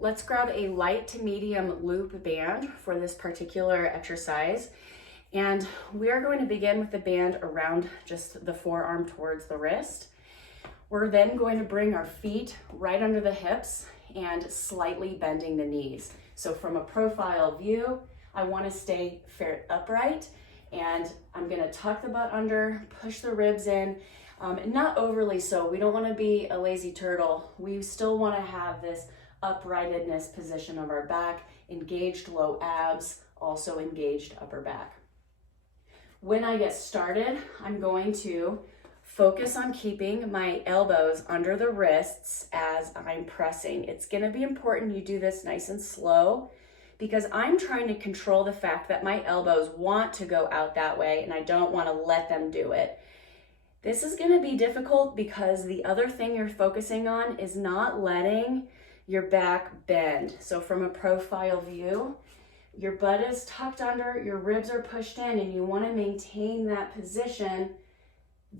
Let's grab a light to medium loop band for this particular exercise. And we are going to begin with the band around just the forearm towards the wrist. We're then going to bring our feet right under the hips and slightly bending the knees. So from a profile view, I want to stay fair upright, and I'm going to tuck the butt under, push the ribs in, not overly so. We don't want to be a lazy turtle. We still want to have this uprightedness position of our back, engaged low abs, also engaged upper back. When I get started, I'm going to focus on keeping my elbows under the wrists as I'm pressing. It's going to be important you do this nice and slow because I'm trying to control the fact that my elbows want to go out that way and I don't want to let them do it. This is going to be difficult because the other thing you're focusing on is not letting your back bend. So from a profile view, your butt is tucked under, your ribs are pushed in, and you want to maintain that position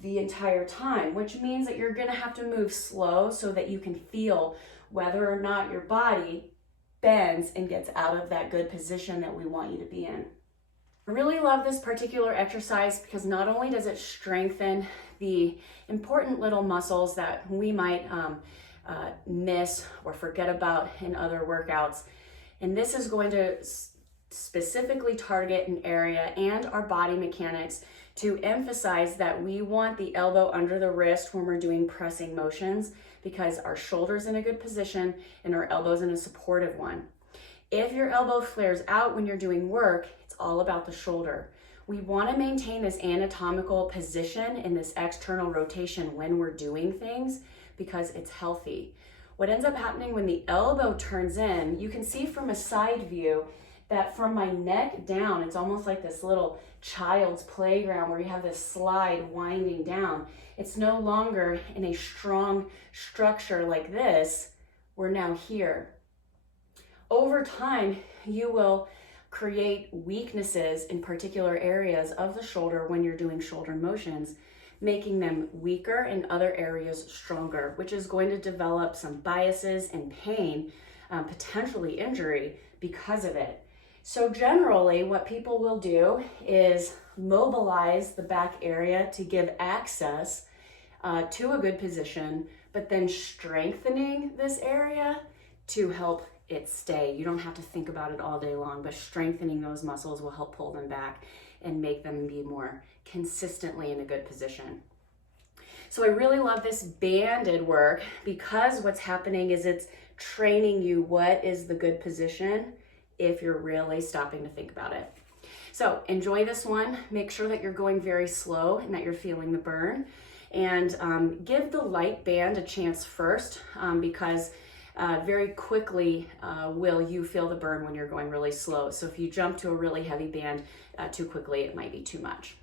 the entire time, which means that you're going to have to move slow so that you can feel whether or not your body bends and gets out of that good position that we want you to be in. I really love this particular exercise because not only does it strengthen the important little muscles that we might miss or forget about in other workouts, and this is going to specifically target an area and our body mechanics to emphasize that we want the elbow under the wrist when we're doing pressing motions because our shoulder's in a good position and our elbow's in a supportive one. If your elbow flares out when you're doing work, it's all about the shoulder. We want to maintain this anatomical position and this external rotation when we're doing things because it's healthy. What ends up happening when the elbow turns in, you can see from a side view that from my neck down, it's almost like this little child's playground where you have this slide winding down. It's no longer in a strong structure like this. We're now here. Over time, you will create weaknesses in particular areas of the shoulder when you're doing shoulder motions, making them weaker in other areas stronger, which is going to develop some biases and pain, potentially injury because of it. So generally what people will do is mobilize the back area to give access to a good position, but then strengthening this area to help it stay. You don't have to think about it all day long, but strengthening those muscles will help pull them back and make them be more consistently in a good position. So I really love this banded work because what's happening is it's training you what is the good position if you're really stopping to think about it. So enjoy this one. Make sure that you're going very slow and that you're feeling the burn. And give the light band a chance first because very quickly will you feel the burn when you're going really slow. So if you jump to a really heavy band too quickly, it might be too much.